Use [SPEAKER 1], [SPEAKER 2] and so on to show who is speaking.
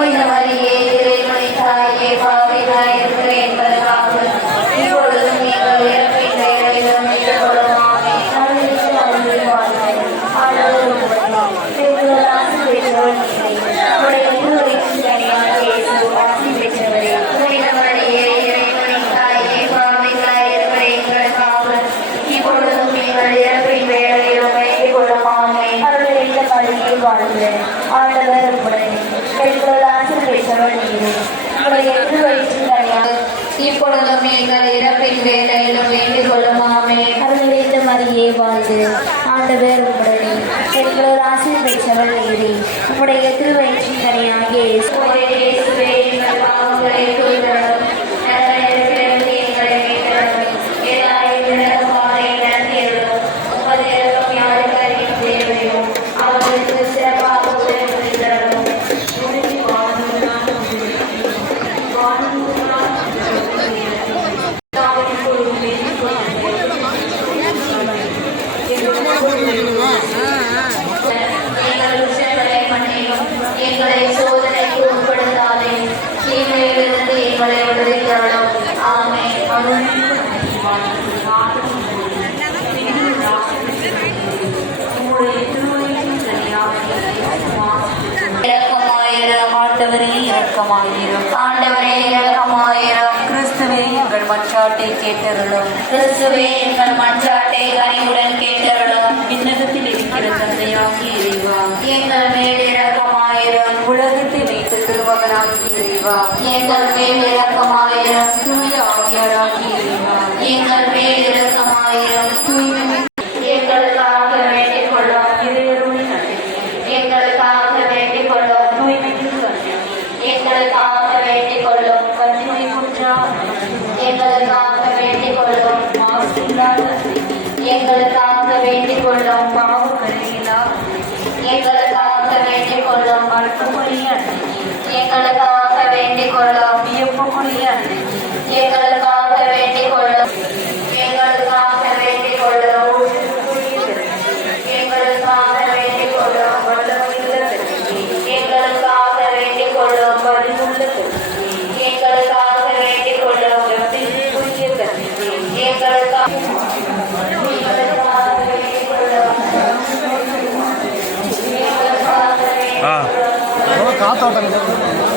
[SPEAKER 1] பெற்றவரே பெற்றவர் இப்பொழுதும் எங்கள் இறப்பின் வேலையிலும் வேண்டிக் கொள்ளுமாமே அருளில் மரியே வாழ்ந்து ஆண்டவர் உடனே பெற்றோர் ஆசி பெற்றவர் நீரே உங்களுடைய திருவை தீமையிலிருந்து எங்களை விடுவித்தருளும் ஆமென். இரக்கமாயிரம்
[SPEAKER 2] மன்றாட்டை கேட்டருளும்.
[SPEAKER 1] கிறிஸ்துவே எங்கள் மன்றாட்டை கனிவுடன் கேட்டருளும்.
[SPEAKER 2] விண்ணகத்தில் இருக்கிற தந்தையாகிய இறைவா.
[SPEAKER 1] எங்கள் மேல் இரக்கமாயிரம்.
[SPEAKER 2] உலகத்தை வைத்த திருமகனாகிய இறைவா.
[SPEAKER 1] எங்கள் மேல்
[SPEAKER 2] தூய ஆவியாராகிய இறைவா.
[SPEAKER 1] எங்கள் மேல் எங்களுக்காக வேண்டிக் கொள்ளும்
[SPEAKER 2] இறையருளை நன்றி
[SPEAKER 1] எங்களுக்காக வேண்டிக் கொள்ளும்
[SPEAKER 2] தூய்மைக்கு நன்றி
[SPEAKER 1] எங்களுக்காக வேண்டிக் கொள்ளும்
[SPEAKER 2] வன்முறை குற்றா
[SPEAKER 1] எங்களுக்காக வேண்டிக் கொள்ளும்
[SPEAKER 2] மாசில்லாத
[SPEAKER 1] எங்களுக்காக வேண்டிக் கொள்ளும்
[SPEAKER 2] பாவ கரையிலா
[SPEAKER 1] எங்களுக்காக வேண்டிக் கொள்ளும்
[SPEAKER 2] மறுப்புக்குரிய
[SPEAKER 1] எங்களுக்காக வேண்டிக் கொள்ளும்
[SPEAKER 2] வியப்புக்குரிய
[SPEAKER 1] அன்னை
[SPEAKER 3] காத்தாட்டம்.